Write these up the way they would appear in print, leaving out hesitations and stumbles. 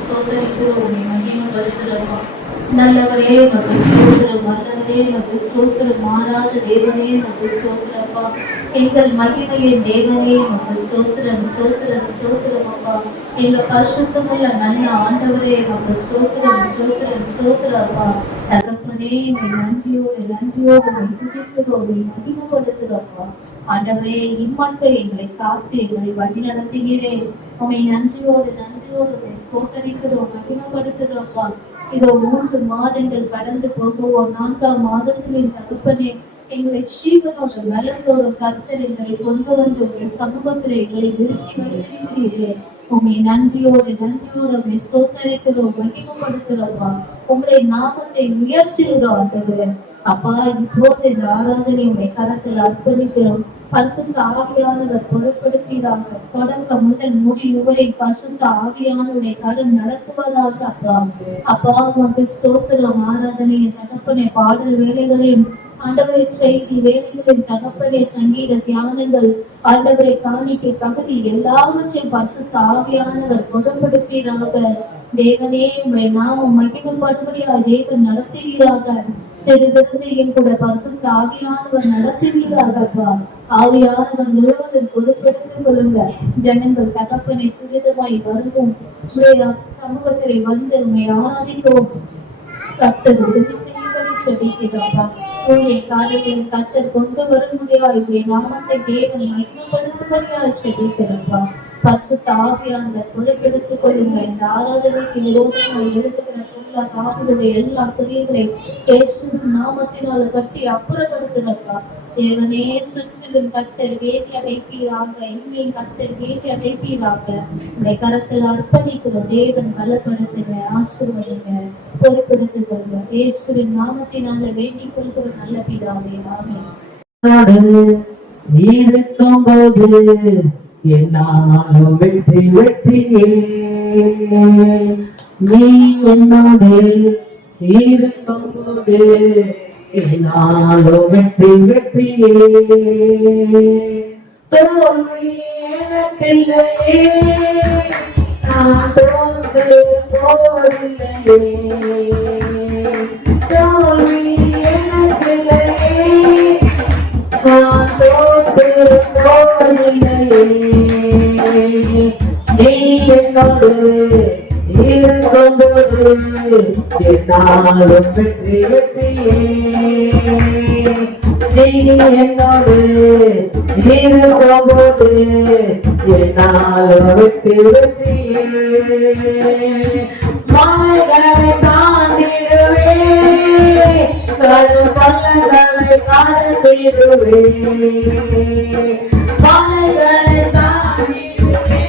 ஸ்தோத்திரிக்கிறோம், மகிமைப்படுத்துகிறோம். நல்லவரே மக்கு ஸ்தோத்திரம், வல்லவரே மக்கு ஸ்தோத்திரம், மாறாத தேவனே மக்கு ஸ்தோத்திரப்பா. எங்கள் மகிமையின் தேவனே மக்கு ஸ்தோத்திரம், ஸ்தோத்திரம், ஸ்தோத்திரம் அப்பா. எங்க பரிசுத்தமுள்ள நல்ல ஆண்டவரே மக்கு ஸ்தோத்திரம், ஸ்தோத்திரம், ஸ்தோத்திரப்பா. தகப்பனே நன்றியோடு நன்றியோடு துதிக்கிறோம், மகிமைப்படுத்துகிறோம்ப்பா. ஆண்டவரே இம்மாட்கள் எங்களை காத்து எங்களை வழி நடத்துகிறேன். உண்மை நன்றியோடு நன்றியோடு ஸ்தோத்தரிக்கிறோம், மகிமைப்படுத்துகிறோம்ப்பா. இதோ 3 மாதங்கள் கடந்து போகுவோம். 4ஆம் மாதத்தில் தகப்பனே எங்களை ஜீவனோடு வளர்ந்தோடு கர்த்தர் எங்களை கொண்டு வந்து உங்கள் சமூகத்தில் எங்களை நிறுத்தி வைத்திருக்கிறீர்களே. உண்மை நன்றியோடு நன்றியோடு ஸ்தோத்தரிக்கிறோம், மகிமைப்படுத்துகிறோம்ப்பா. உங்களை நாமத்தை உயர்த்துகிறோம் ஆண்டவரே. அப்பா, இப்போது இந்த ஆராதனை உங்களை கரத்தில் அர்ப்பணிக்கிறோம். பரிசுத்த ஆவியானவர் பொருட்படுத்தினாங்க. தொடக்க முதல் முடிவு வரை பரிசுத்த ஆவியானவருடைய கரம் நடத்துவதாக அப்பா. அப்பா உங்க ஸ்தோத்திரம், ஆராதனை தகப்பனை பாடல் வேலைகளையும் ஆண்டவரை செய்தி வேலைகளின் தகப்பனை சங்கீத தியானங்கள் ஆண்டவரை காணிக்கை தகுதி எல்லாவற்றையும் பரிசுத்த ஆவியானவர் பொருட்படுத்தினாங்க. தேவனே உங்களை நாமும் மகிமைப்படும்படியாக தேவன் நடத்துகிறாங்க. தெரிவித்து என் கூட பரிசுத்த ஆவியானவர் நடத்துகிறார்கள்ப்பா. ஆவியானவர் முழுவதும் பொறுப்பெடுத்துக் கொள்ளுங்க. ஜனங்கள் தகப்பனை துரிதமாய் வருவோம். சமூகத்தை வந்து உண்மை ஆராதிக்கவும் கர்த்தர் காலத்தில் கர்த்தர் கொண்டு வரும்படியாக நாமத்தை தேவன் மகிமைப்படுத்தும்படியாக செபிக்கிறப்பா. பரிசுத்த ஆவியானவர் பொறுப்பெடுத்துக் கொள்ளுங்க. இந்த ஆராதனைக்கு விரோதமாக எழுதுகிற சொல்ல காவியுடைய எல்லா கிரியைகளை இயேசுவின் நாமத்தினால் கட்டி அப்புறப்படுத்துகிறப்பா. தேவனே சுற்றிலும் கர்த்தர் வேதி அடைப்பீராக, எங்கேயும் கர்த்தர் வேதி அடைப்பீராக. உங்களை கரத்தில் அர்ப்பணிக்கிறோம். தேவன் பலப்படுத்துங்க, ஆசீர்வதிங்க, பொறுப்பெடுத்துக் கொள்ளுங்க. இயேசுவின் நாமத்தினால வேண்டிக் கொள்கிற நல்ல பிதாவே, ஆமென். என்னாலும் வெற்றி வெற்றியே நீ என்னோடு இருக்கும்போது என்னாலும் வெற்றி வெற்றியே. தோல்வி எனக்கில்லையே, நான் தோல்வி போரில்லையே. தோல்வி எனக்கில்லையே, நான் தோல்வி போரில்லையே. நீ என்னோடு இருக்கும்போது என்னாலும் வெற்றி வெற்றியே. நீ என்னோடு இருக்கும்போது என்னாலும் வெற்றி வெற்றியே. மாலைகளை தாண்டிடுவே, பள்ளங்களை கடந்திடுவே. மாலைகளை தாண்டிடுவே,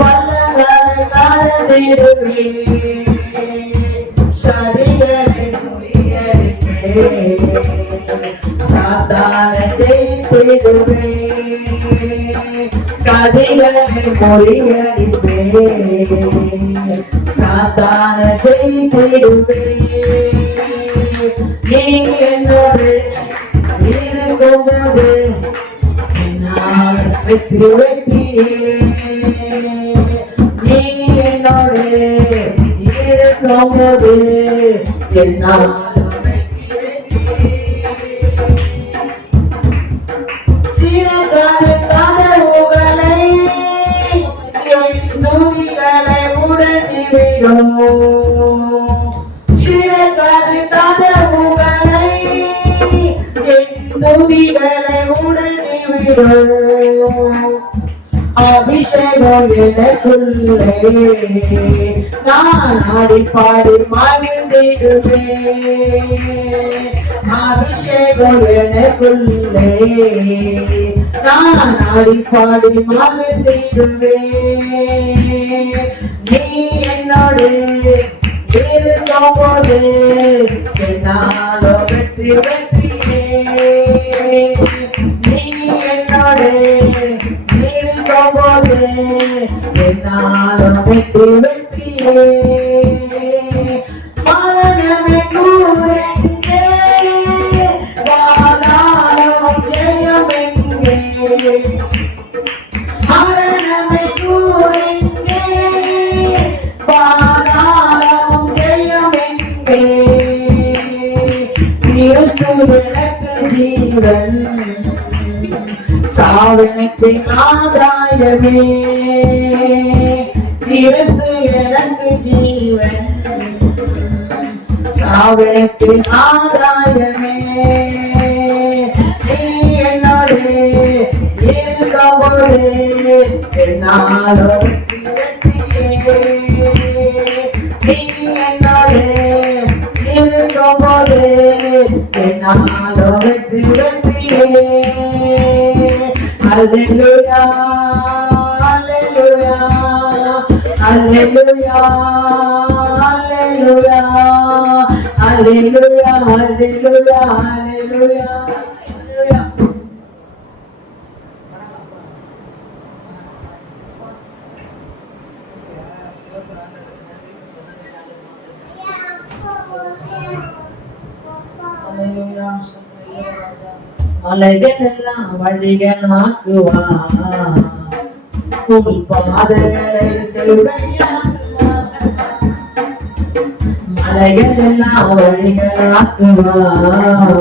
பள்ளங்களை கடந்திடுவே. சதிகளை முறியடிப்பே, சாத்தானை ஜெயித்திடுவே. சதிகளை முறியடிப்பே, சாத்தானை ஜெயித்திடுவே. நீ என்னோடு இருக்கும்போது என்னால் வெற்றி வெற்றியே. நீ என்னோடு இருக்கும்போது என்னால் அபிஷேகம் எனக்குள்ளே நான் ஆடி பாடி மகிழ்ந்திடுவே. அபிஷேகம் எனக்குள்ளே நான் ஆடி பாடி மகிழ்ந்திடுவே. நீ என்னோடு இருக்கும்போது என்னாலும் வெற்றி வெற்றியே. நீ என்னோடு இருக்கும்போது என்னாலும் வெற்றி வெற்றியே. மரணமே கூறெங்கே, வாழாலும் ஜெயமெங்கே. மரணமே கூறெங்கே, சாவனுக்கு ஆதாயமே கிறிஸ்து எனக்கு ஜீவன் சாவனுக்கு ஆதாயமே நீ என்னோடு இருக்கும்போது என்னாலும் நீ என்னோடு இருக்கும்போது என்னாலும் வெற்றி வெற்றியே Hallelujah, hallelujah, hallelujah, hallelujah, hallelujah, hallelujah, hallelujah, hallelujah. மலைகளெல்லாம் வழிகளாக்குவார் உன் பாதைகளை மலைகளெல்லாம் வழிகளாக்குவார்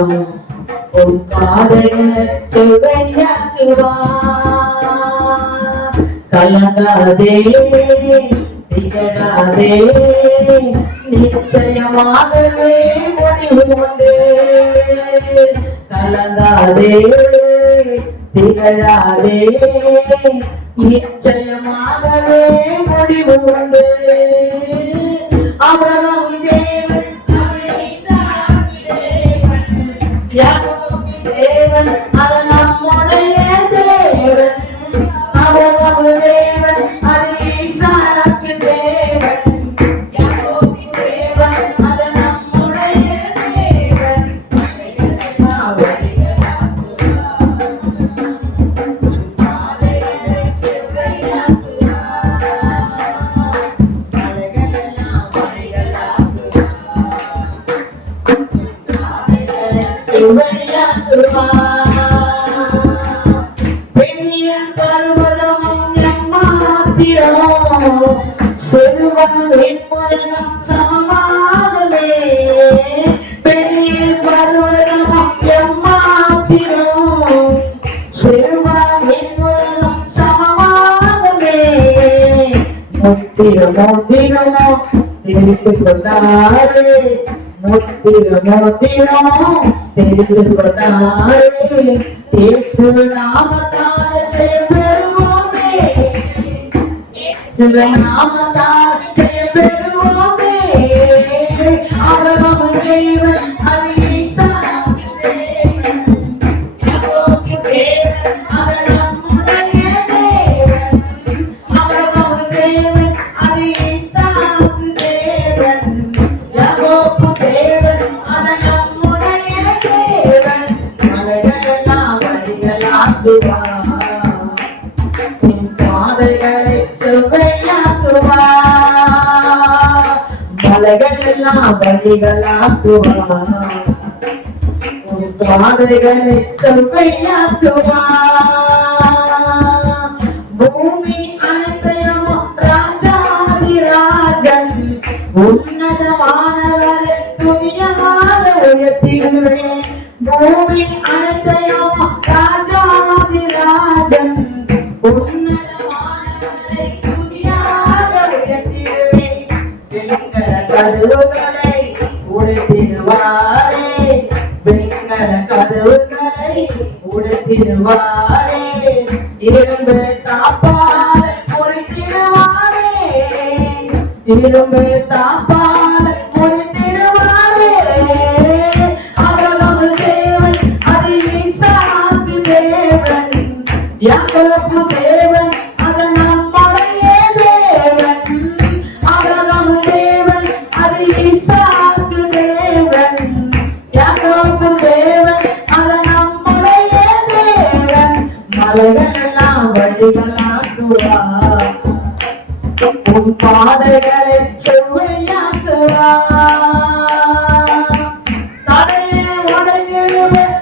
உன் பாதைகளை செவ்வையாக்குவார் கலங்காதே திகழாதே நிச்சயமாகவே முடிவு உண்டு கலங்காதே திகழாதே நிச்சயமாகவே முடிவு உண்டு ஆபிரகாம் தேவன் யாக்கோபு தேவன் அது நம்முடைய தேவன் ஆபிரகாம் தேவன் அது ஈசாக்கு தேவன் யாக்கோபு தேவன் அது நம்முடைய தேவன் பெண்ணியன் பருவதமும் எம்மாத்திரம் செல்வம் வெண்முழகம் சமமாகவே பெண்ணியன் பருவதமும் எம்மாத்திரம் செல்வம் வெண்முழகம் சமமாகவே முத்திரமோ தினமோ தெரிந்து கொண்டாரே முத்திரமோ தினமோ தெரிந்து கொண்டாரே இயேசு நாமத்தால் ஜெயம் பெறுவோமே இயேசு நாமத்தால் ஜெயம் பெறுவோமே ஆபிரகாம் தேவன் அது ஈசாக்கு தேவன் யாக்கோபு தேவன் அது நம்முடைய தேவன் ஆபிரகாம் தேவன் அது ஈசாக்கு தேவன் யாக்கோபு தேவன் அது நம்முடைய தேவன் மலைகளெல்லாம் வழிகளாக்குவார் உன் பாதைகளை செவ்வையாக்குவார் மலைகளெல்லாம் வழிகளாக்குவார் உன் பாதைகளை செவ்வையாக்குவார் பூமி அனைத்தையும் ராஜாதிராஜன் உன்னதமானவரை துணியமாக உயர்த்துகிறேன் பூமி அனைத்தையும் ராஜாதிராஜன் உன்னதமானவரை துணியாக உயர்த்துகிறேன் வெண்கல கதவுகளை உடைத்திடுவாரே வெண்கல கதவுகளை உடைத்திடுவாரே இரும்பு தாப்பால் பொறித்திடுவாரே இரும்பு தாப்பால் பொறித்திடுவாரே ஆபிரகாம் தேவன் அது ஈசாக்கு தேவன் யாக்கோபு தேவன் அது நம்முடைய தேவன் ஆபிரகாம் தேவன் அது ஈசாக்கு தேவன் யாக்கோபு தேவன் அது நம்முடைய தேவன் மலைகளெல்லாம் வழிகளாக்குவார் உன் பாதைகளை செவ்வையாக்குவார் தடையை உடைக்கிறவன்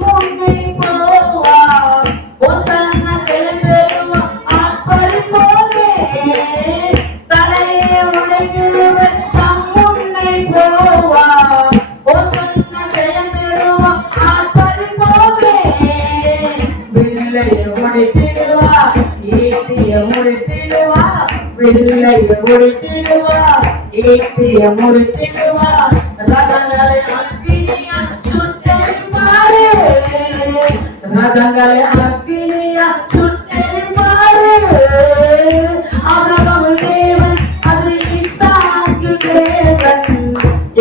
முன்னே போவார் ஒசன்ன செயல்பெறுவார் ஆட்பறி போலே தடையை உடைக்கிறவன் முன்னே போவார் ஒசன்ன செயல்பெறுவார் ஆட்பறி போலே வில்லை வில்லைய முடித்திடுவார், ஈட்டிய முடித்திடுவார், ரதங்களை அக்கினியா சுட்டெரிப்பாரே, ரதங்களை அக்கினியா சுட்டெரிப்பாரே. ஆபிரகாம் தேவன், அது ஈசாக்கு தேவன்,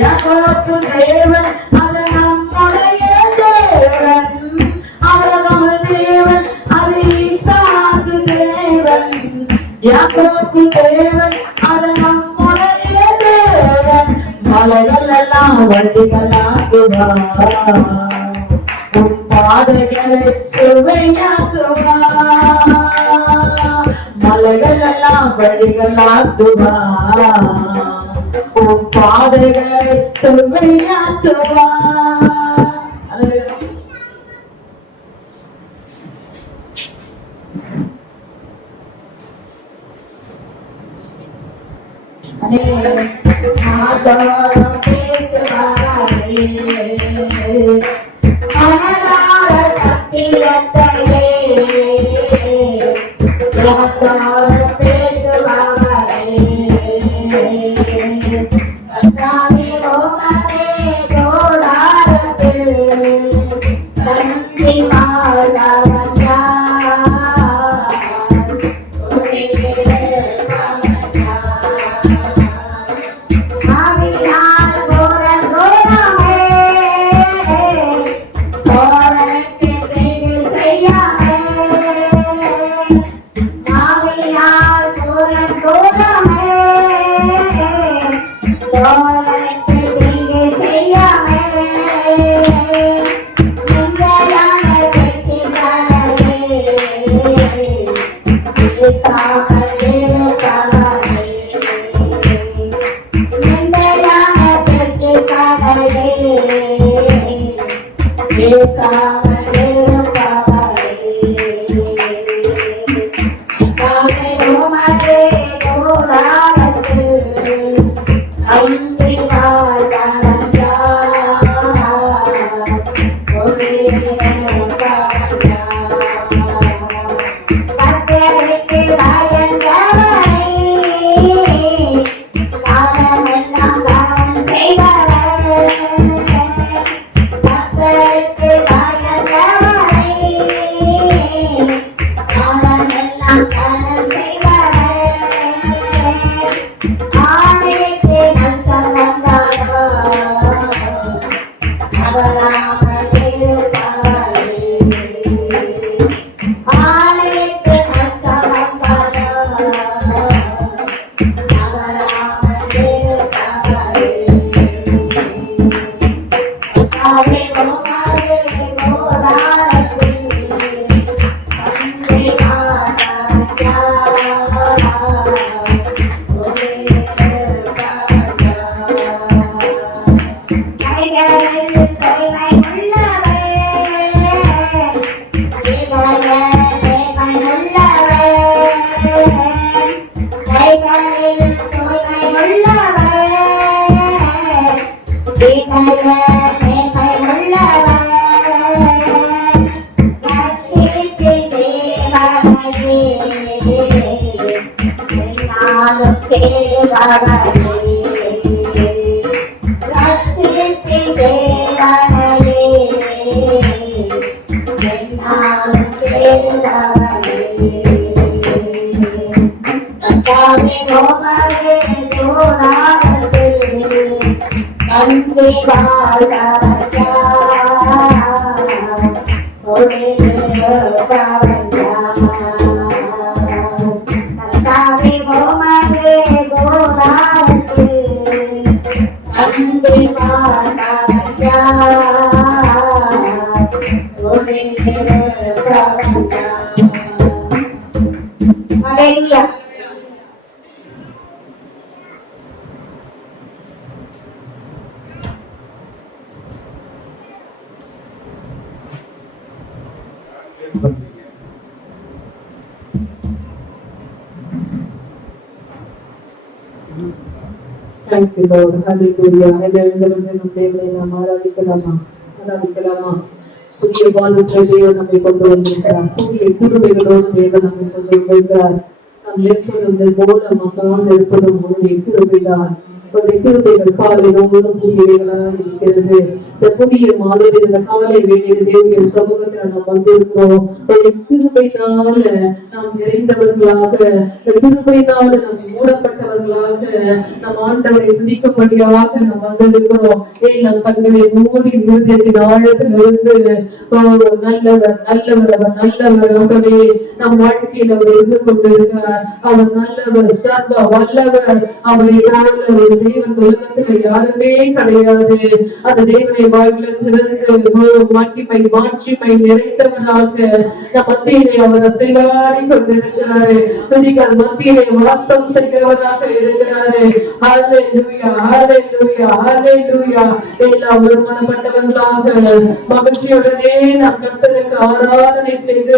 யாக்கோபு தேவன், அது நம்முடைய தேவன். ஆபிரகாம் தேவன், அது ஈசாக்கு தேவன், யாக்கோபு தேவன், அது நம்முடைய தேவன். மலைகள் எல்லாம் வழிகளாக்குவார், உன் பாதைகளை சுவையாக்குவார். மலைகள் எல்லாம் வழிகளாக்குவார், உன் பாதைகளை சுவையாக்குவார். ஆதாரம் பேசுவாரே, அனலார சத்தியத்தையே, ஆதாரம் பேசுவாரே. கர்த்தாவே உமதே கூடாரத்தில் தங்கி வாழ்ந்தவன் யார்? ஒரே Hallelujah. Thank you, Lord. Hallelujah. தேவனை நாம் ஆராதிக்கலாமா? ஆராதிக்கலாமா? சூரியவான தேவன் நம்மை கொண்டு வந்திருக்கிறார். புதிய கிருபைகளோடு தேவன் நம்மை கொண்டு வந்திருக்கிறார். இருப்பது போல மக்களால் இருப்பதும் உன்னுடைய கிருபைதான். உன்னுடைய கிருபைகள் காலையிலும் புதியவைகளாக இருக்கிறது. இந்த புதிய மாதத்தில் இந்த காலை வேண்டிய தேவனுடைய சமூகத்தில் நாம் வந்திருக்கிறோம். உன்னுடைய கிருபையினால நாம் நிறைந்தவர்களாக, கிருபையினால நாம் மூடப்பட்டவர்களாக நம் ஆண்டவரை துதிக்கும்படியாக நாம் வந்திருக்கிறோம். நம் கண்களை மூடி இருதயத்தின் ஆழத்திலிருந்து நல்லவர் நல்லவர் அவர் நல்லவர், ஆகவே நம் வாழ்க்கையில் அவர் இருந்து கொண்டிருக்கிறார். அவர் நல்லவர், சர்வ வல்லவர். அவரை ஒரு தேவன் உலகத்தில் யாருமே கிடையாது. அந்த தேவனை வாயிலில் திறந்து மாட்சிமை நிறைந்தவராக நம் மத்தியிலே அவர் அசைவாடி கொண்டிருக்கிறாரு. துதிகள் மத்தியிலே வாசம் செய்கிறவராக இருக்கிறாரு. ஹல்லேலூயா, ஹல்லேலூயா, ஹல்லேலூயா. எல்லாம் ஒருமனப்பட்டவர்களாக மகிழ்ச்சியுடனே நாம் கர்த்தருக்கு ஆராதனை செய்து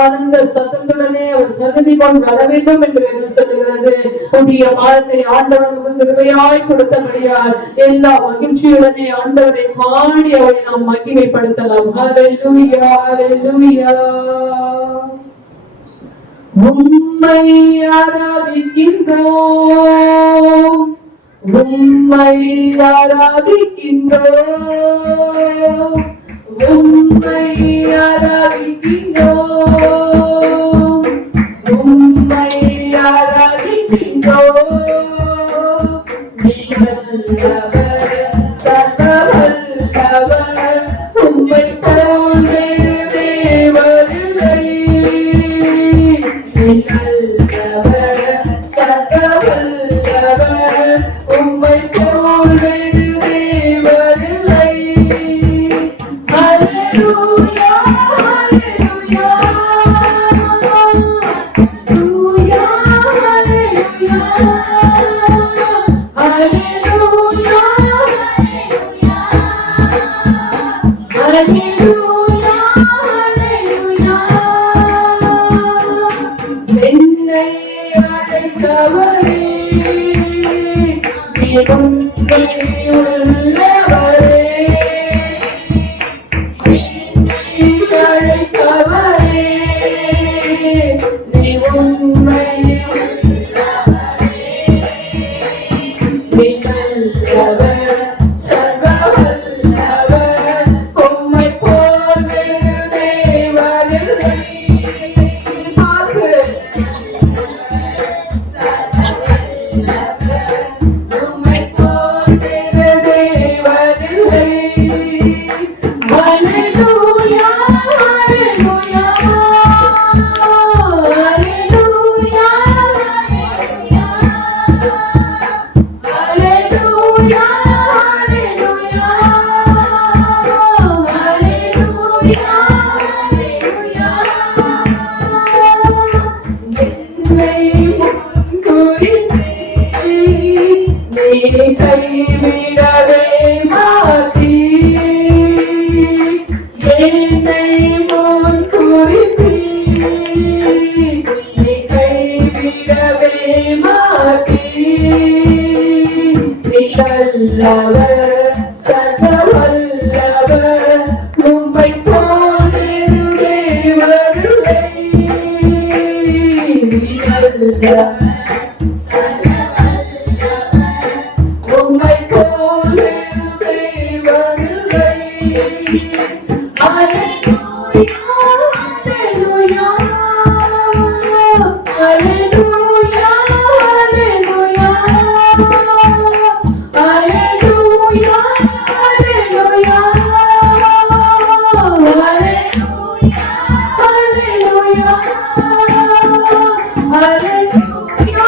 ஆனந்த சத்தத்துடனே அவர் சன்னதி கொண்டு வர வேண்டும் என்று சொல்லுகிறது. புதிய மாதத்தை ஆண்டவருக்கு கிருபையாய் கொடுத்தபடியால் எல்லா மகிழ்ச்சியுடனே ஆண்டவரை பாடி அவரை நாம் மகிமைப்படுத்தலாம். ஹல்லேலூயா, ஹல்லேலூயா. உம்மை ஆராதிக்கின்றோம், உம்மை ஆராதிக்கின்றோம், உம்மை ஆராதிக்கின்றோம், உம்மை ஆராதிக்கின்றோம். நீவல்லவர், சர்வவல்லவர், உம்மை போல் வேறு தேவனில்லை. நீவல்லவர், சர்வவல்லவர், உம்மை போல் வேறு தேவனில்லை. ஹல்லேலூயா, ஹல்லேலூயா, ஹல்லேலூயா, ஹல்லேலூயா, ஹல்லேலூயா, ஹல்லேலூயா. என்னை அழைத்தவரே, உண்மை உள்ளவரே, என்னை அழைத்தவரே, நீ உண்மை உள்ளவரே. நீ நல்லவர், சர்வவல்லவர், உம்மை போல் வேறு தேவனில்லை. உம்மை போல் வேறு தேவனில்லை. ஹல்லேலூயா, ஹல்லேலூயா, ஹல்லேலூயா, ஹல்லேலூயா, ஹல்லேலூயா, ஹல்லேலூயா, ஹல்லேலூயா. என்னை முன்குறித்து நீ கைவிடவே மாட்டீர். என்னை முன்குறித்து நீ கைவிடவே மாட்டீர். நீ நல்லவர், சர்வவல்லவர், உம்மை போல் வேறு தேவனில்லை. நீ நல்லவர், சர்வவல்லவர், உம்மை போல் வேறு தேவனில்லை. ஹல்லேலூயா, ஹல்லேலூயா, ஹல்லேலூயா, ஹல்லேலூயா, ஹல்லேலூயா, ஹல்லேலூயா, ஹல்லேலூயா, ஹல்லேலூயா, ஹல்லேலூயா,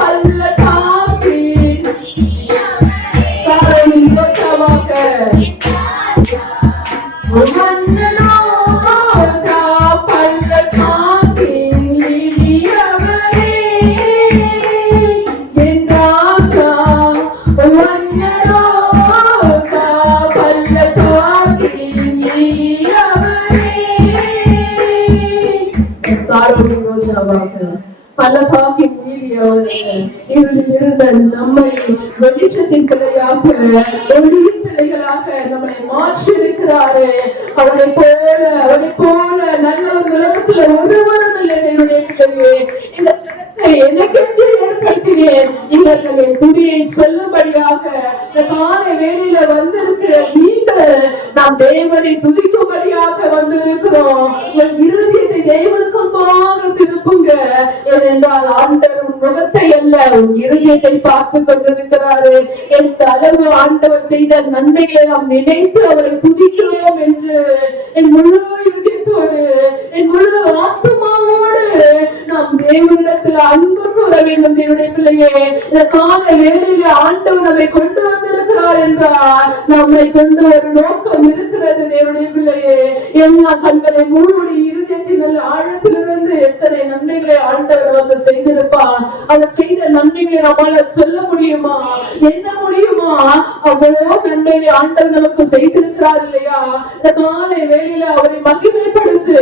Palla இவரில் இருந்த நம்மை வெளிச்சத்தின் பிள்ளையாக ஒளி பிள்ளைகளாக நம்மை மாற்றி இருக்கிறாரு. அவரை போல நல்ல ஒரு உலகத்துல ஒருவரும் இல்லை. இந்த ஜனத்தை எனக்கென்று ஏற்படுத்தினேன், இவர்களின் துதியை சொல்லும்படியாக இந்த கால வேளையில வந்திருக்கிற நீங்கள் நாம் தேவனை துதிக்கும்படியாக வந்திருக்கிறோம். உங்கள் இருதயத்தை தேவனுக்குமாக திருப்புங்க. ஏனென்றால் ஆண்டவர் முகத்தை அல்ல உன் இருதயத்தை பார்த்து கொண்டிருக்கிறாரு. எந்த அளவு ஆண்டவர் செய்த நன்மைகளை நாம் நினைத்து அவரை துதிக்கிறோம் என்று என் முழு இருதயத்தோடு என் முழு ஆத்மாவோடு நாம் தேவனிடத்தில் அன்பு கூற வேண்டும். தேவனுடைய பிள்ளையே, இந்த கால வேளையில ஆண்டவர் நம்மை கொண்டு வந்திருக்கிறார் என்றால் நம்மை கொண்டு ஒரு நோக்கம் இருக்கிறது. தேவனுடைய பிள்ளையே, எல்லா கண்களை மூடி இருதயத்தின் ஆழத்திலிருந்து எத்தனை நன்மைகளை ஆண்டவர் வந்து செய்திருப்பார். அவர் செய்த நன்மைகளை நம்மால சொல்ல முடியுமா, என்ன முடியுமா? அவ்வளோ நன்மைகளை ஆண்டவர் நமக்கு செய்திருக்கிறார் இல்லையா? இந்த காலை வேளையில அவரை மகிமைப்படுத்து,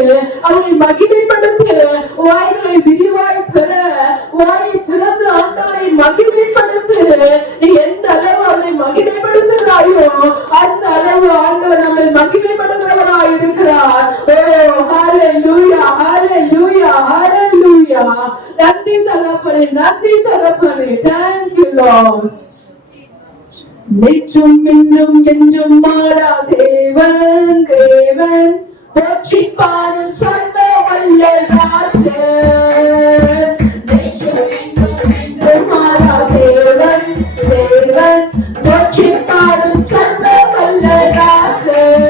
வாய்களை விரிவாய் பெற வாயை திறந்து ஆண்டவரை மகிமைப்படுத்து. நீ எந்த அளவு அவரை மகிமைப்படுத்துகிறாயோ அந்த அளவு ஆண்டவர் நம்மை மகிமைப்படுத்துகிறவராய் இருக்கிறார். ஹல்லேலூயா, ஹல்லேலூயா, ஹல்லேலூயா. நன்றி தகப்பனே, நன்றி தகப்பனே. Thank you Lord. நேற்றும் இன்றும் என்றும் மாறா தேவன், தேவன் போற்றி பாடும் சொல்ல வல்ல ராஜன். நேற்றும் இன்றும் என்றும் மாறா தேவன், தேவன் போற்றி பாடும் சொல்ல வல்ல ராஜன்.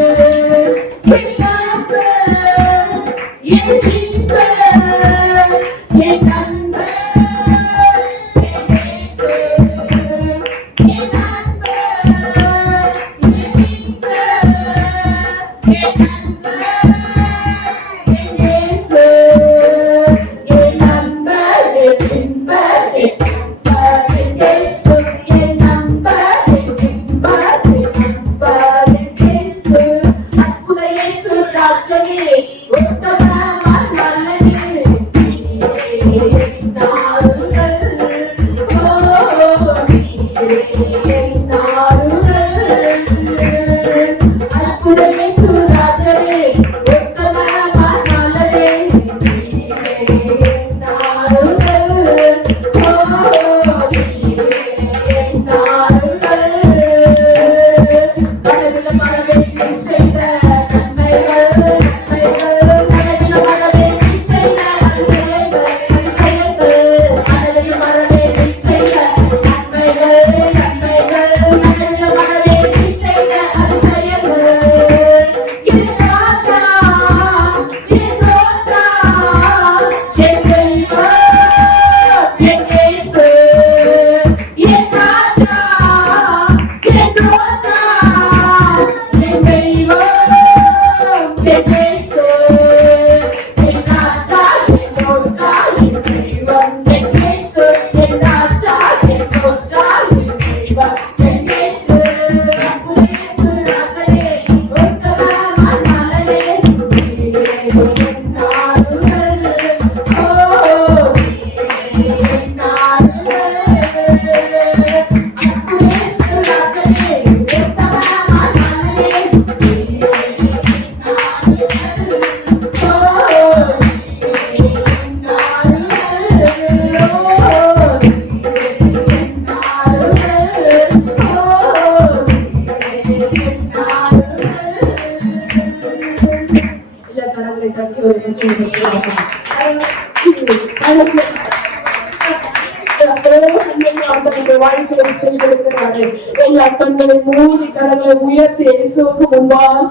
எல்லா கண்களை மூடி கரங்களை உயர்த்தி இயேசுவுக்கு முன்பாக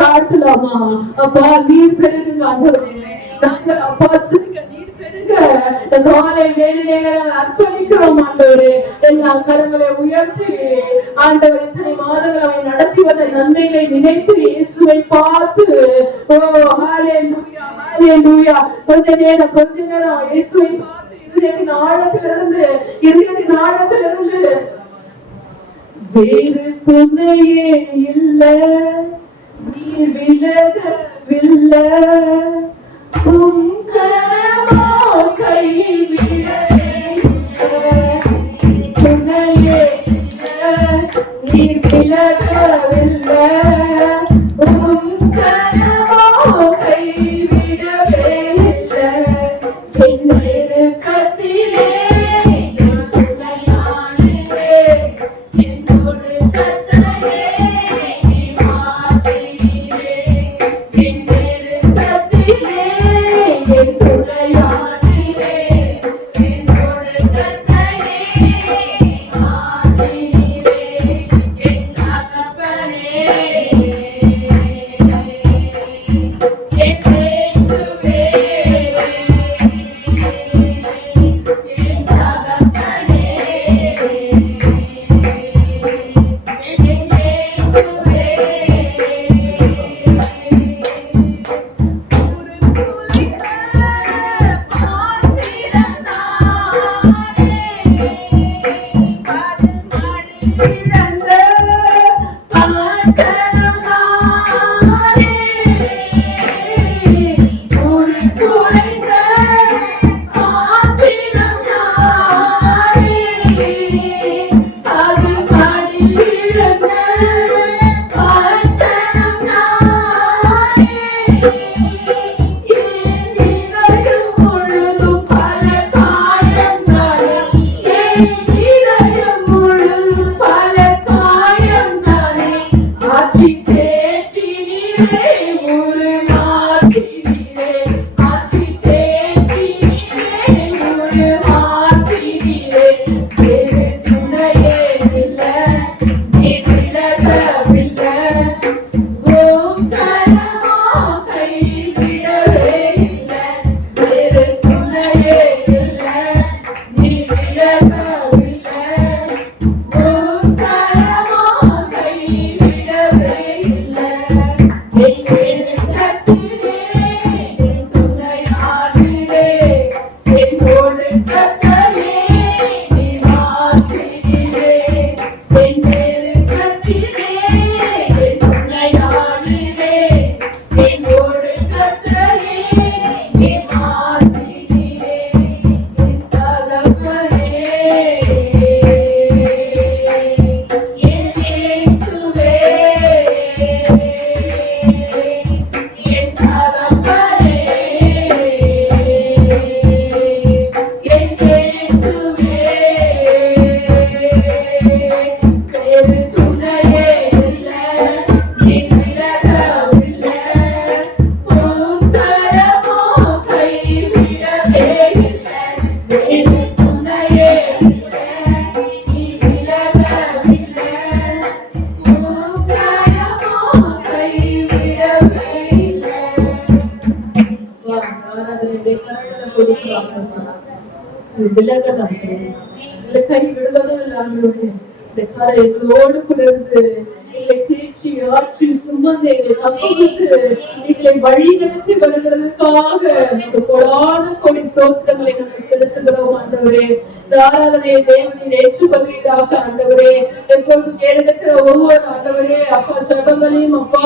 காட்டலாமா? அப்பா நீர் பெருகுங்க ஆண்டவரே, நாங்கள் அப்பா சிறுக நீர் பெருக இந்த காலை வேலையை அர்ப்பணிக்கிறோம் ஆண்டவரே. எல்லா கரங்களை உயர்த்தி ஆண்டவர் இத்தனை மாதங்கள் அவை நடத்துவதை நன்மைகளை நினைத்து இயேசுவை பார்த்து ஓ ஹல்லேலூயா, ஹல்லேலூயா. கொஞ்ச நேரம் இயேசுவை பார்த்து இருதயத்தின் ஆழத்திலிருந்து வேறு துணையே இல்ல, நீர் விலகவில்லை, உங்கரமோ கைவிடவே இல்ல. விலகலாம் இந்த கை விடுவதும் இல்லாமல் இந்த கரை எங்களோடு கூட இருந்து எங்களை தேற்றி ஆற்றி சுமந்து எங்களை கப்பலுக்கு எங்களை வழி நடத்தி வருகிறதுக்காக கொடான கொடி தோற்றங்களை நாங்கள் செலுத்துகிறோம். ஆண்டவரே இந்த ஆராதனையை தேவனின் ஏற்றுக்கொள்வீராக. ஆண்டவரே எப்பொழுதும் கேட்கிற ஒவ்வொரு ஆண்டவரே அப்பா ஜெபங்களையும் அப்பா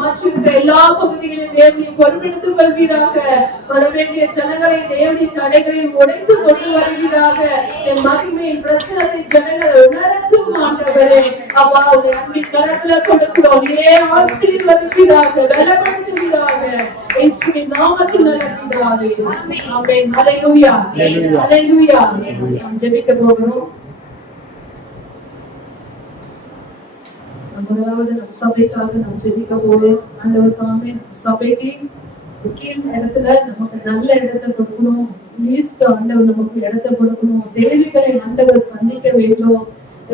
மாற்றிருக்கிற எல்லா பகுதிகளையும் தேவனையும் பொறுப்பெடுத்துக் கொள்வீராக. வரவேண்டிய ஜனங்களை தேவனின் தடைகளையும் உடைத்து கொண்டு வருவீராக. என் மகிமையின் பிரச்சனத்தை ஜனங்கள் உணரட்டும். ஆண்டவரே அப்பா உடைய அன்பின் கரத்துல கொடுக்கிறோம். நீரே ஆசீர்வதிப்பீராக, பலப்படுத்துவீராக. இயேசுவின் நாமத்தில் நல்லபிதாவே. ஆமென். ஹல்லேலூயா. ஹல்லேலூயா. நாம் ஜெபிக்க போகிறோம். முதலாவது நம் சபைக்காக நாம் ஜெபிக்க போகிறோம். ஆண்டவர் தாமே சபைக்கு கீழ் இடத்துல நமக்கு நல்ல இடத்தை கொடுக்கணும். லீஸ்ட் ஆண்டவர் நமக்கு இடத்தை கொடுக்கணும். தேவைகளை ஆண்டவர் சந்திக்க வேண்டும்.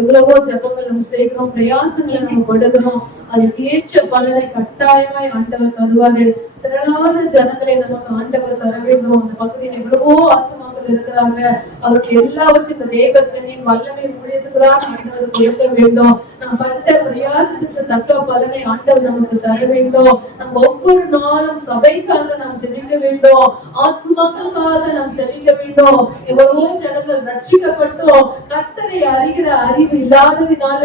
எவ்வளவோ ஜபங்கள் நம்ம செய்கிறோம், பிரயாசங்களை நம்ம படுகிறோம். அதுக்கு ஏற்ற பலனை கட்டாயமாய் ஆண்டவர் தருவாரு. திரளான ஜனங்களை நமக்கு ஆண்டவர் தர வேண்டும். அந்த பகுதியில் எவ்வளவோ ஆத்மாக்கள் இருக்கிறாங்க. அவருக்கு எல்லாவற்றையும் இந்த தேவசனின் வல்லமை ஊழியத்துக்குதான் ஆண்டவர் கொடுக்க வேண்டும். நாம் பட்ட பிரயாசத்துக்கு தக்க பலனை ஆண்டவர் நமக்கு தர வேண்டும். நம்ம ஒவ்வொரு நாளும் சபைக்காக நாம் ஜெபிக்க வேண்டும். ஆத்மாக்களுக்காக நாம் ஜெபிக்க வேண்டும். எவ்வளவோ ஜனங்கள் ரட்சிக்கப்பட்டோம், கர்த்தரை அறிகிற அறிவு இல்லாததினால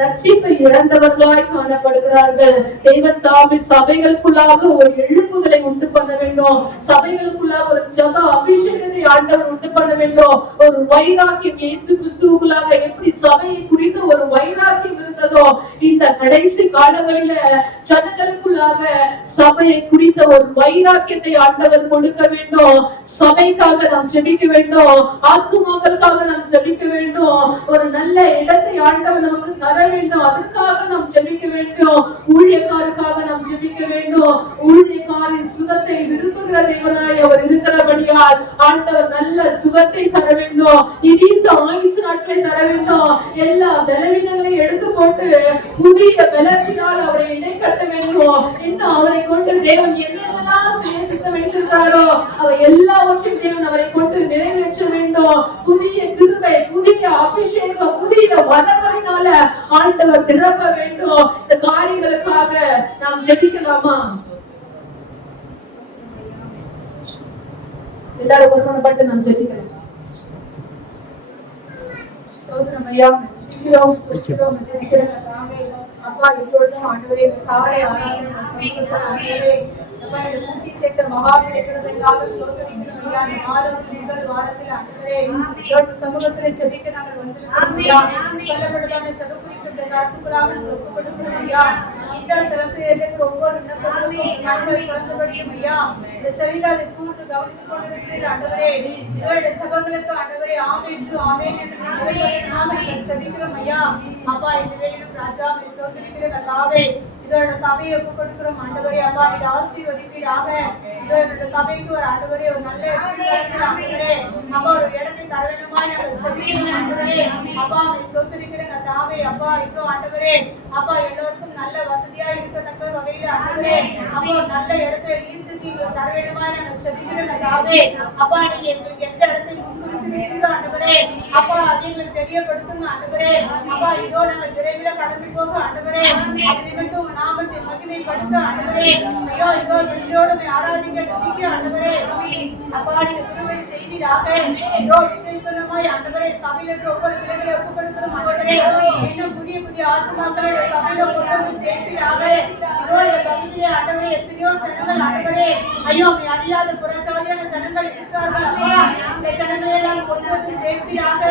ரட்சிப்பை இழந்தவர்களாய் காணப்படுகிறார்கள். தெய்வம் தாமே சபைகளுக்குள்ளாக ஒரு எழுப்புதலை உண்டு பண்ண வேண்டும். சபைகளுக்குள்ளாக ஒரு ஜப அபிஷேகத்தை ஆண்டவர் உண்டு பண்ண வேண்டும். ஒரு வைராக்கியம் இயேசு கிறிஸ்துவுக்குள்ளாக எப்படி சபையை குறித்த ஒரு வைராக்கியம் இருந்ததோ இந்த கடைசி காலங்களில ஜனங்களுக்குள்ளாக சபையை குறித்த ஒரு வைராக்கியத்தை ஆண்டவர் கொடுக்க வேண்டும். சபைக்காக நாம் ஜெபிக்க வேண்டும். ஆத்துமாக்களுக்காக நாம் ஜெபிக்க வேண்டும். ஒரு நல்ல இடத்தை ஆண்டவர் நமக்கு தர வேண்டும். அதற்காக நாம் ஜெபிக்க வேண்டும். ஊழியக்காரருக்காக நாம் ஜெபிக்க வேண்டும். ஊழியக்காரின் சுகத்தை விரும்புகிற தேவனாய் அவர் இருக்கிறபடியால் ஆண்டவர் நல்ல சுகத்தை தர வேண்டும். நீடித்த ஆயுசு நாட்களை தர வேண்டும். எல்லா பலவீனங்களையும் எடுத்து போட்டு புதிய பலத்தினால் அவரை இணைக்கட்ட வேண்டும். இன்னும் அவரை கொண்டு தேவன் என்னென்னலாம் நேசிக்க வைத்திருக்கிறாரோ அவை எல்லாவற்றையும் தேவன் அவரை கொண்டு நிறைவேற்ற வேண்டும். புதிய கிருபை, புதிய அபிஷேகம், புதிய வரங்களினால ஆண்டவர் நிரப்ப வேண்டும். இந்த காரியங்களுக்காக நாம் ஜெபிக்கலாமா? எல்லாரும் ஒருமனப்பட்டு நாம் ஜெபிக்கலாம். அப்பா இப்பொழுதும் ஆண்டவரே காலை ஆராதனை சமூகத்திலே செபிக்க நாங்கள் வந்திருக்கிறோம். சொல்லப்படுதான ஜெபக்குறிப்பு நாட்களாக ஒப்புக்கொடுக்கிறோம் ஐயா. இந்த தரப்பில் ஒவ்வொரு விண்ணப்பங்களும் நன்மை பிறந்தபடியும் ஐயா இந்த செவியில் அதை கூர்ந்து கவனித்துக் கொண்டிருக்கிறீர்கள் ஆண்டவரே. இதோட சபங்களுக்கு ஆண்டவரே ஆமென் ஆமென் என்று நாங்கள் செபிக்கிறோம் ஐயா. அப்பா இந்த வேளையிலும் ராஜா ஸ்தோத்திரிக்கிற கர்த்தாவே இதோட சபையை ஒப்புக் கொடுக்கிறோம் ஆண்டவரே. அப்பா நீ ஆசீர்வதிப்பீராக. இதோட சபைக்கு ஒரு ஆண்டவரே ஒரு நல்ல ஆண்டவரே அப்பா ஒரு இடத்தை தர வேண்டுமா நாங்கள் செபிக்கிறோம் ஆண்டவரே. அப்பா நீ ஸ்தோத்திரிக்கிற கர்த்தாவே அப்பா இதோ ஆண்டவரே அப்பா எல்லோருக்கும் நல்ல வசதியா இருக்கத்தக்க வகையில ஆண்டவரே அப்பா ஒரு நல்ல இடத்தை ஈஸிக்கு தர வேண்டுமா நாங்கள் செபிக்கிறோம் கர்த்தாவே. அப்பா நீங்க எங்களுக்கு எந்த இடத்தை முன்குறித்து வந்திருக்கிறோம் ஆண்டவரே. அப்பா அதை எங்களுக்கு தெரியப்படுத்துங்க ஆண்டவரே. அப்பா இதோ நாங்கள் விரைவில் கடந்து போக ஆண்டவரே. அது நிமித்தம் உங்க நாமத்தை மகிமைப்படுத்த ஆண்டவரே. ஐயோ இதோ நன்றியோடு ஆராதிக்க துதிக்க ஆண்டவரே. அப்பா நீங்க கிருபை செய்வீராக. இதோ விசேஷமாய் ஆண்டவரே சபையில இருக்கிற ஒவ்வொரு பிள்ளைகளை ஒப்பு கொடுக்கிறோம் ஆண்டவரே. இன்னும் புதிய புதிய ஆத்மாக்களை சபையில கொண்டு வந்து சேர்ப்பீராக. இதோ இந்த பகுதியிலே ஆண்டவரே எத்தனையோ ஜனங்கள் ஆண்டவரே ஐயோ உம்மை அறியாத புறச்சாலியான ஜனங்கள் இருக்கிறார்கள் அப்பா. இந்த ஜனங்களை எல்லாம் கொண்டு வந்து சேர்ப்பீராக.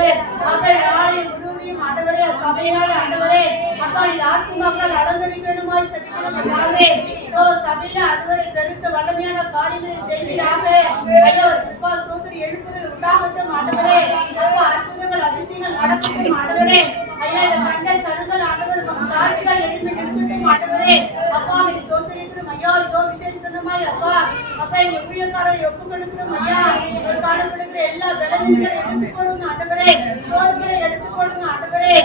மக்கள் நாளை முழுவதையும் ஆண்டவரே சபையால் ஆண்டவரே அப்பா இந்த ஆத்மாக்கள் அலங்கரிக்க வேண்டுமாய் செபிக்கிறோம் ஆண்டவரே. இதோ சபையில ஆண்டவரே பெருத்த வல்லமையான காரியங்களை செய்வீராக. ஐயோ கிருபா சோதரி எழுப்புதல் உண்டாகட்டும் ஆண்டவரே. அப்பா அற்புதங்கள் அதிசயங்கள் நடக்கட்டும் ஆண்டவரே. ஐயா இந்த கண்ட ஜனங்கள் ஆண்டவர் சாட்சிகள் எழுப்பி நிற்கட்டும் ஆண்டவரே. அப்பா நீ சோதரிக்கிறோம் ஐயா. இதோ விசேஷமாய் அப்பா அப்பா எங்க ஊழியக்காரரை ஒப்பு கொடுக்கிறோம் ஐயா. ஒரு காலப்படுகிற எல்லா பலவீனங்களையும் எடுத்துக்கொள்ளுங்க ஆண்டவரே. சோதனையை எடுத்துக்கொள்ளுங்க ஆண்டவரே.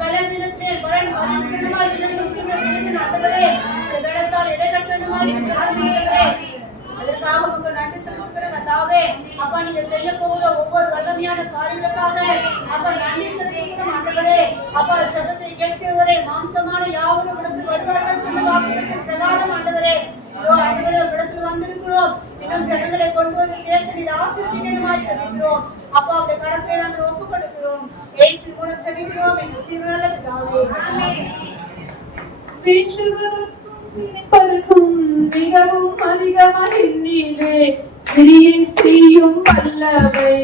பலவீனத்திலே பலன் மறுபடியுமாய் இடம் ஆண்டவரே. வெள்ளத்தால் இடைக்கட்டணுமாய் ஆண்டவரே. அதற்காக உங்களுக்கு நன்றி செலுத்துகிறேன் கர்த்தாவே. அப்பா நீங்க செய்ய போகிற ஒவ்வொரு வல்லமையான காரியங்களுக்காக அப்பா நன்றி செலுத்துகிறோம் ஆண்டவரே. அப்பா ஜெபத்தை கேட்கிறவரே மாம்சமான யாவரும் இடத்தில் வருவார்கள் சொல்லுவாங்க பிரகாரம் ஆண்டவரே. இதோ ஆண்டவரே இடத்தில் வந்திருக்கிறோம். இன்னும் ஜனங்களை கொண்டு வந்து சேர்த்து நீர் ஆசீர்வதிக்கணுமாய் செபிக்கிறோம். அப்பா அவருடைய கரத்தை நாங்கள் ஒப்புக் கொடுக்கிறோம். இயேசு மூலம் செபிக்கிறோம் எங்கள் ஜீவனுள்ள பிதாவே. ஆமென். நினைப்பதற்கும் மிகவும் அதிகமாக எண்ணிலே கிரியை செய்யும் வல்லமை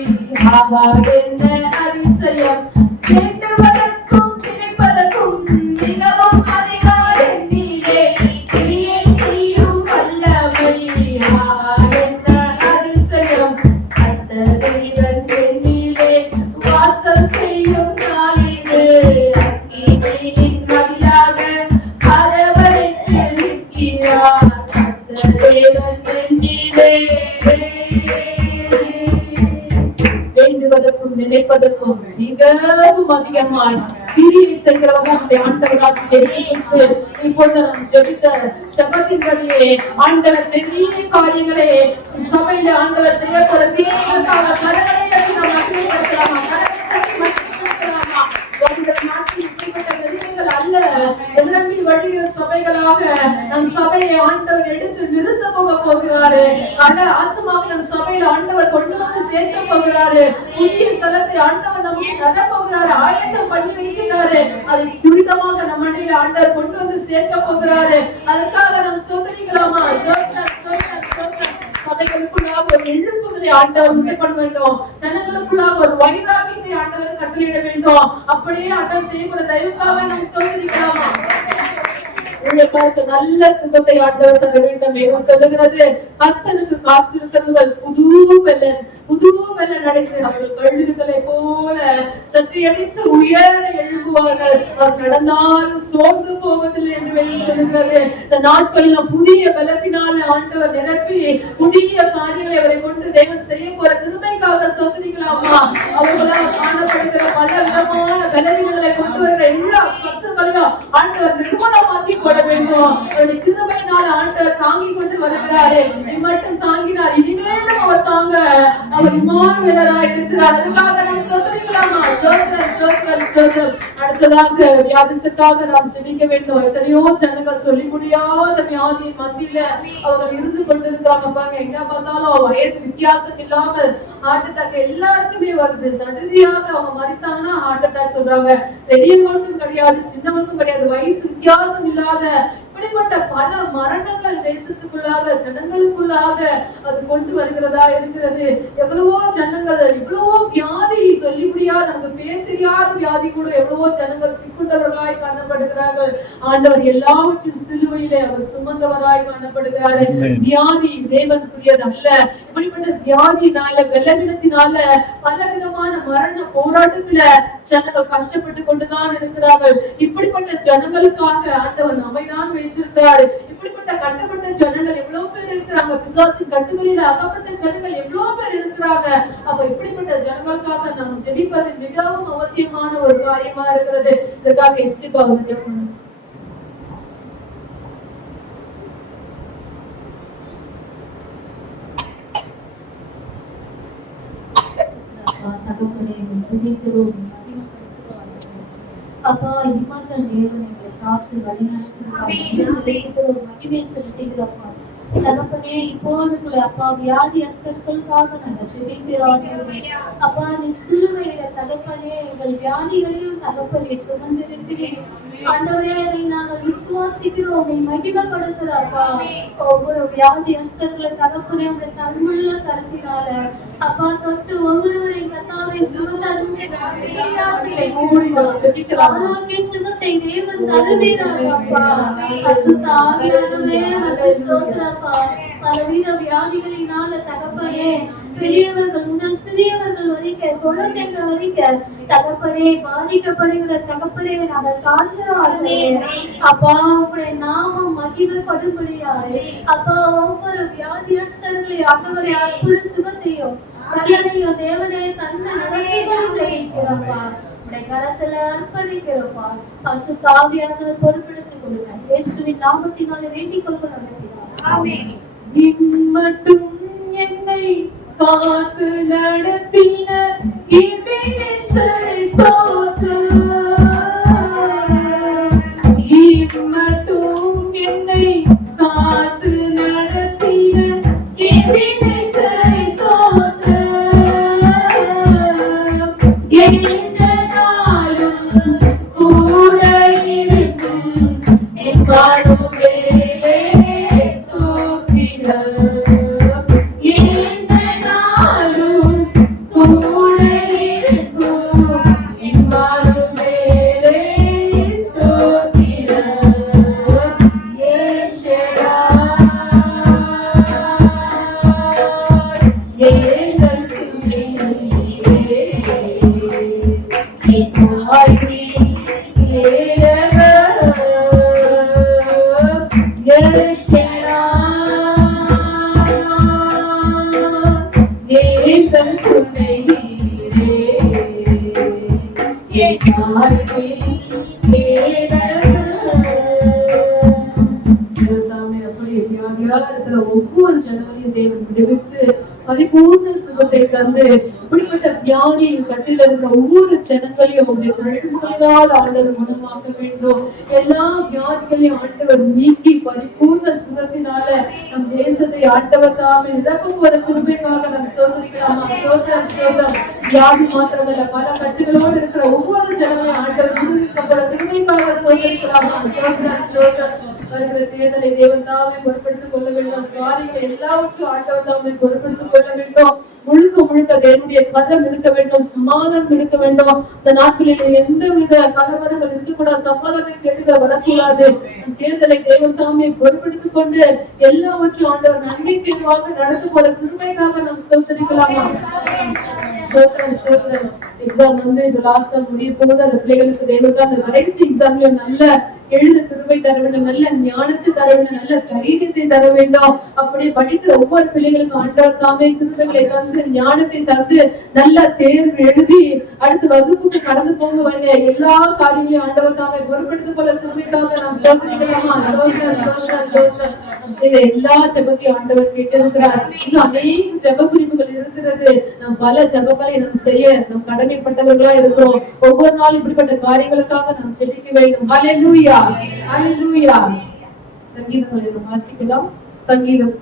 ஆகாதென்ன அதிசயம். கேட்டவதற்கும் நினைப்பதற்கும் மிகவும் அதிகமாக எண்ணிலே கிரியை செய்யும் வல்லமை ஆகாதென்ன அதிசயம். அந்த தெய்வன் எண்ணிலே வாசல் செய்யும் நாளிலே அக்கினியின் மதிலாக வேண்டுவதற்கும் நினைப்பதற்கும் மிகவும் அதிகமாய் கிரியை செய்கிறவர்களுடைய ஆண்டவராக இப்பொழுது நாம் ஜெபித்த செபத்தின்படியே ஆண்டவர் பெரிய காரியங்களே சபையில ஆண்டவர் செய்யப்பட தீர்வுக்காக கரங்களை தட்டி நாம் அசைப்படுத்தலாமா? அல்ல நிரம்பி வழிகிற சபைகளாக நம் சபையை ஆண்டவர் எடுத்து நிறுத்த போக போகிறாரு. பல ஆத்மாவை நம் சபையில ஆண்டவர் கொண்டு வந்து சேர்க்க போகிறாரு. புதிய ஸ்தலத்தை ஆண்டவர் நமக்கு தர போகிறாரு. ஆயத்தம் பண்ணி வைக்கிறாரு. அது துரிதமாக நம் மண்ணில் ஆண்டவர் கொண்டு வந்து சேர்க்க போகிறாரு. அதுக்காக நாம் ஸ்தோத்திரிக்கலாமா? சபைகளுக்குள்ளாக ஒரு எழுப்புதலை ஆண்டவர் உண்டு பண்ண வேண்டும். ஜனங்களுக்குள்ளாக ஒரு வைராக்கியத்தை ஆண்டவர் கட்டளையிட வேண்டும். அப்படியே ஆண்டவர் செய்யப்படுற தயவுக்காக நாம் ஸ்தோத்திரிக்கலாமா? உங்களுக்காக நல்ல சுகத்தை ஆண்டவர் தர வேண்டும். மேலும் சொல்லுகிறது கர்த்தருக்கு காத்திருக்கிறவர்கள் புது வெள்ளம் அடைந்து அவர்கள் கழுகுகளை போல சற்று அடைத்து உயர எழுப்புவார்கள். அவர் நடந்தாலும் சோர்ந்து போவதில்லை என்று சொல்லுகிறது. இந்த நாட்களில் புதிய பலத்தினால ஆண்டவர் நிரப்பி புதிய காரியங்களை அவரை கொண்டு தேவன் செய்ய போற திருமைக்காக ஸ்தோத்திரிக்கலாமா? அவர்களால் காணப்படுகிற பல விதமான பலவீனங்களை கொண்டு வருகிற எல்லா சத்துக்களையும் ஆண்டவர் நிர்மூலமாக்கி போட வேண்டும். அவருடைய திருமையினால ஆண்டவர் தாங்கி கொண்டு வருகிறாரு. மட்டும் தாங்கினார், இனிமேலும் அவர் தாங்க அவர் இம்மானுவேலராய் இருக்கிறார். அதுக்காக நாம் ஸ்தோத்திரிக்கலாமா? அடுத்ததாக வியாதிஸ்தருக்காக நாம் ஜெபிக்க வேண்டும். எத்தனையோ ஜனங்கள் சொல்லி முடியாத வியாதியின் மத்தியில அவர்கள் இருந்து கொண்டிருக்கிறாங்க. பாருங்க, எங்க பார்த்தாலும் வயது வித்தியாசம் இல்லாமல் ஹார்ட் அட்டாக் எல்லாருக்குமே வருது. சடுதியாக அவங்க மறித்தாங்கன்னா ஹார்ட் அட்டாக் சொல்றாங்க. பெரியவங்களுக்கும் கிடையாது, சின்னவங்களுக்கும் கிடையாது, வயசு வித்தியாசம் இல்லாத இப்படிப்பட்ட பல மரணங்கள் தேசத்துக்குள்ளாக ஜனங்களுக்குள்ளாக அது கொண்டு வருகிறதா இருக்கிறது. எவ்வளவோ ஜனங்கள், எவ்வளவோ வியாதி சொல்லி முடியாது, நமக்கு பேர் தெரியாத வியாதி கூட எவ்வளவோ ஜனங்கள் சிக்குண்டவர்களாய் காணப்படுகிறார்கள். ஆண்டவர் எல்லாவற்றும் சிலுவையிலே அவர் சுமந்தவராய் காணப்படுகிறாரு. வியாதி தேவனுக்குரியது அல்ல. இப்படிப்பட்ட வியாதினால வெள்ளவினத்தினால பல விதமான மரண போராட்டத்துல ஜனங்கள் கஷ்டப்பட்டு கொண்டுதான் இருக்கிறார்கள். இப்படிப்பட்ட ஜனங்களுக்காக ஆண்டவர் நம்மைதான் வைத்திருக்கிறாரு. இப்படிப்பட்ட கட்டப்பட்ட ஜனங்கள் எவ்வளவு பேர் இருக்கிறாங்க. பிசாசின் கட்டுகளில் அகப்பட்ட ஜனங்கள் எவ்வளவு பேர் இருக்கிறாங்க. அப்ப இப்படிப்பட்ட ஜனங்களுக்காக நாம் ஜெபிப்பது மிகவும் அவசியமான ஒரு காரியமா இருக்கிறது. இதற்காக எப்சிபா வந்து ஜெபம். ஜெபிக்கிறோம். அப்பா இம்மாண்ட தேவன் எங்களை காத்து வழிநடத்துகிறோம். மகிமை செலுத்துகிறோம். தகப்பனே இப்போது கூட அப்பா வியாதியஸ்தர்களுக்காக நாங்கள் ஜெபிக்கிறோம். அப்பா நீ சிலுவையில தகப்பனே எங்கள் வியாதிகளையும் தகப்பனே சுமந்திருக்கிறேன். ஆண்டவரே அதை நாங்கள் விசுவாசிக்கிறோம். நீ மகிமைப்படுத்துற அப்பா ஒவ்வொரு வியாதியஸ்தர்களை தகப்பனே அந்த தன்முள்ள கருத்தினால அப்பா தொட்டு ஒவ்வொருவரையும் கத்தாவை ஆரோக்கிய சுகத்தை தேவன் தருவீராக அப்பா. பரிசுத்த ஆவியானவரே உமக்கு ஸ்தோத்திரப்பா. பலவித வியாதிகளினால தகப்பனே பெரியவர்கள் முதல் சிறியவர்கள் வரைக்கும் குழந்தைகள் வரைக்கும் தகப்பனே பாதிக்கப்படுகிற தகப்பனே நாங்கள் காண்கிறோம். அப்பா உங்களுடைய நாமம் மகிமைப்படும்படியாய் அப்பா ஒவ்வொரு வியாதியஸ்தர்களை ஆண்டவரை அற்புத சுகத்தையும் பலனையும் தேவனே தந்து நடத்தும்படி ஜெபிக்கிறோம்ப்பா. உடைய கரத்துல அர்ப்பணிக்கிறோம்ப்பா. பரிசுத்த ஆவியானவர் பொறுப்பெடுத்துக் கொடுங்க. இயேசுவின் நாமத்தினாலே வேண்டிக் கொள்கிறோம். ஆமென். இம்மட்டும் என்னை காத்து நடத்தின எபினேசரை ஸ்தோத்திரம். இம்மட்டும் என்னை காத்து நடத்தின எபினேசரை ஸ்தோத்திரம். எந்த நாளும் கூட இருக்கும் என் வாழும் வேலை சோத்திரம். ஒவ்வொரு ஜனங்களையும் தேவன் விடுவித்து பரிபூர்ண சுகத்தை தந்து இப்படிப்பட்ட வியாதியின் கட்டில இருக்க ஒவ்வொரு ஜனங்களையும் ஆண்டவர் குணமாக்க வேண்டும். எல்லா வியாதிகளையும் ஆண்டவர் நீக்கி பரிபூர்ண சுகத்தினால நம் தேசத்தை ஆண்டவர் தாமே நிரப்பும் ஒரு கிருபைக்காக நம் சோதரிக்கலாமா? சோதரம் சோதரம். வியாதி மாத்திரமல்ல பல கட்டுகளோடு இருக்கிற ஒவ்வொரு ஜனங்களையும் ஆண்டவர் விடுவிக்கப்பட கிருபைக்காக சோதரிக்கலாமா? சோதரம் சோதரம். வருகிற தேர்தலை தேவன் தாமே பொறுப்படுத்திக் கொள்ள வேண்டும். காரியங்களை எல்லாவற்றையும் ஆண்டவர் தாமே பொறுப்படுத்திக் கொள்ள வேண்டும். முழுக்க முழுக்க தேவனுடைய கரம் இருக்க வேண்டும், சமாதானம் இருக்க வேண்டும். இந்த நாட்களில் எந்தவித கலவரங்கள் இருக்கக்கூடாது, சமாதானம் கெடுக்க வரக்கூடாது. தேர்தலை தேவன் தாமே பொறுப்படுத்திக் கொண்டு எல்லாவற்றையும் ஆண்டவர் நன்மைக்காக நடத்த போற கிருபைக்காக நாம் ஸ்தோத்திரிக்கலாமா? எக்ஸாம் இந்த லாஸ்ட் முடிய போது அந்த பிள்ளைகளுக்கு தேவன் தான் அந்த கடைசி எக்ஸாம்ல நல்ல எழுத கிருபை தர வேண்டும், நல்ல ஞானத்தை தர வேண்டும், நல்ல தைரியத்தை தர வேண்டும். அப்படியே படிக்கிற ஒவ்வொரு பிள்ளைகளுக்கும் ஆண்டவர் தாமே கிருபைகளை தந்து ஞானத்தை தந்து நல்ல தேர்வு எழுதி அடுத்த வகுப்புக்கு கடந்து போக வேண்டிய எல்லா காரியங்களையும் ஆண்டவர் தாமே பொறுப்படுத்திக் கொள்ள கிருபைக்காக நாம் சோதரிக்கலாமா? எல்லா ஜெபத்தையும் ஆண்டவர் கேட்டிருக்கிறார். இன்னும் அநேக ஜெப குறிப்புகள் இருக்கிறது. நாம் பல ஜெபங்களை நாம் செய்ய நாம் கடமைப்பட்டவர்களா இருக்கிறோம். ஒவ்வொரு நாளும் இப்படிப்பட்ட காரியங்களுக்காக நாம் ஜெபிக்க வேண்டும். ஹல்லேலூயா, ஹல்லேலூயா. சங்கீதங்களை வாசிக்கலாம். சங்கீதம்